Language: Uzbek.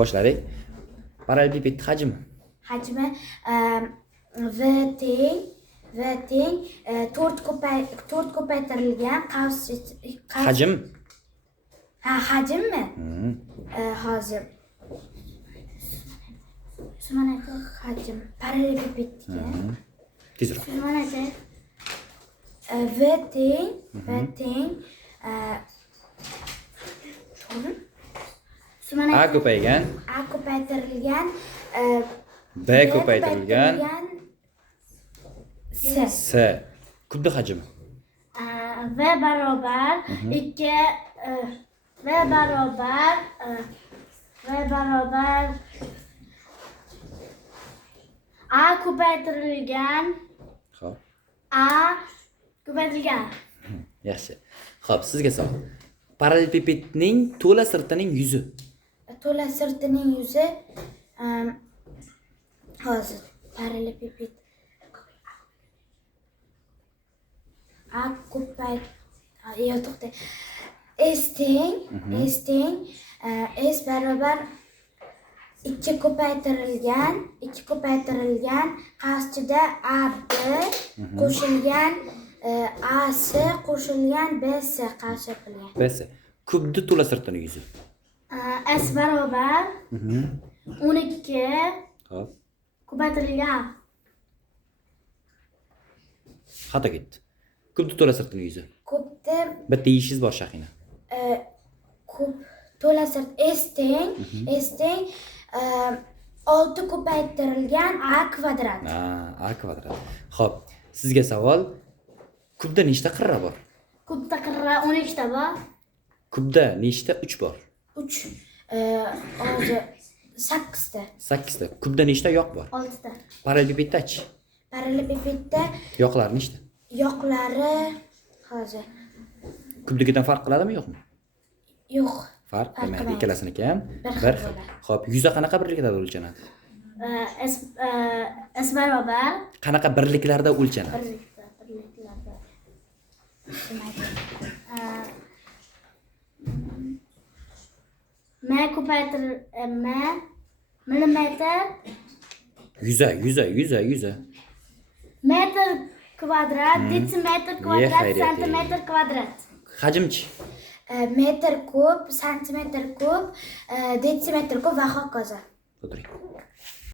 Boshladik. Parallelepiped hajmi. Hajmi V teng 4 ko'paytirilgan Hajm. hajmmi? Hozir. Mana hajm parallelepipedga. Tezroq. Mana V teng A ko'paygan, A ko'paytirilgan B ko'paytirilgan, S. Kubda hajmi. V barobar 2 V barobar A ko'paytirilgan Xo'p. A ko'paytirilgan Yaxshi. Xo'p, sizga savol. Parallelepipedning to'la sirtining yuzi. to'la sirtining yuzi hozir parallelepiped A to'xta. S teng S barobar 2 ko'paytirilgan qavsida AB qo'shilgan AC qo'shilgan BC qavs qilgan. BS. Kubda to'la sirtining yuzi. S barobar 12 Xo'p. ko'paytirilgan Xato ketdi. Kubda to'la sirtining yuzi. ko'pda Bitta yeyishingiz bor Shahina. ko'p to'la sirt S teng 6 ko'paytirilgan A kvadrat. A kvadrat. Xo'p, sizga savol. Kubda nechta qirra bor? Kubda qirra 12 ta bor. Kubda nechta uch bor? 3 hozir 8 ta. 8 ta. Kubda nechta yoq bor? 6 ta. Parallelepipeddachi. Parallelepipedda Yoqlari nechta? yoqlari hozir Kubdagidan farq qiladimi, yo'qmi? yo'q. Farq qilmaydi. qilmaydi. Ikkalasinikiga ham Bir xil bir xil. bo'ladi. Xo'p, yuza qanaqa birliklarda o'lchanadi? S barobar Qanaqa birliklarda o'lchanadi? birliklarda. M ko'paytir M millimetr Yuza. metr kvadrat detsimetr kvadrat xayriyat, santimetr kvadrat. Hajmchi. Metr kub santimetr kub detsimetr kub va hokazo. O'tiring.